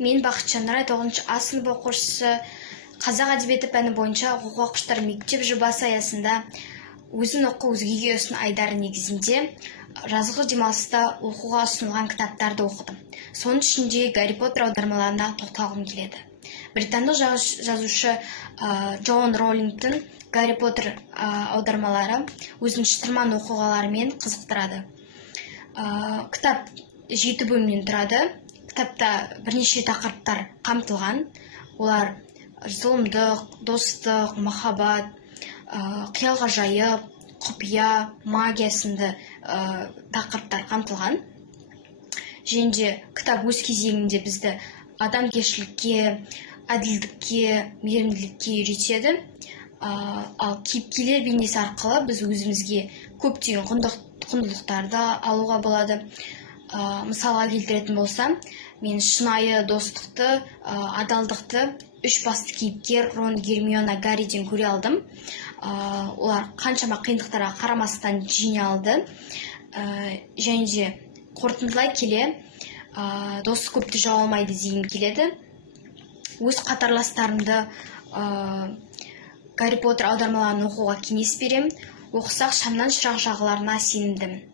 Мен Бақытжан Нұрай, 9 А сынып оқушысы. Қазақ әдебиеті пәні бойынша оқуға құштар мектеп жобасы аясында өзін оқу өзгеге ұсын айдары негізінде жазғы демалыста оқуға ұсынылған кітаптарды оқыдым. Соның ішінде Гарри Поттер аудармаларына тоқталғым келеді. Британдық жазушы Джоан Роулингтің Гарри Поттер аудармалары өзінің шытырман оқиғаларымен қызықтырады. Кітап 7 бөлімнен тұрады. Кітапта бірнеше тақырыптар қамтылған. Олар зұлымдық, достық, махаббат, қиял ғажайып, құпия, магия сынды тақырыптар қамтылған. Және де кітап өз кезегінде бізді адамгершілікке, әділдікке, мейірімділікке үйретеді. Ал кейіпкерлер бейнесі арқылы біз өзімізге көптеген құндылықтарды алуға болады. Мысалға келтіретін болсам, мен шынайы достықты, адалдықты 3 басты кейіпкер Рон, Гермиона, Гарриден көре алдым. Олар қаншама қиындықтарға қарамастан жеңе алды. Және де қорытындылай келе, достық көпті жау алмайды дегім келеді. Өз қатарластарымды Гарри Поттер аудармаларын оқуға кеңес берем. Оқысақ шамнан шырақ жағыларына сенімдімін.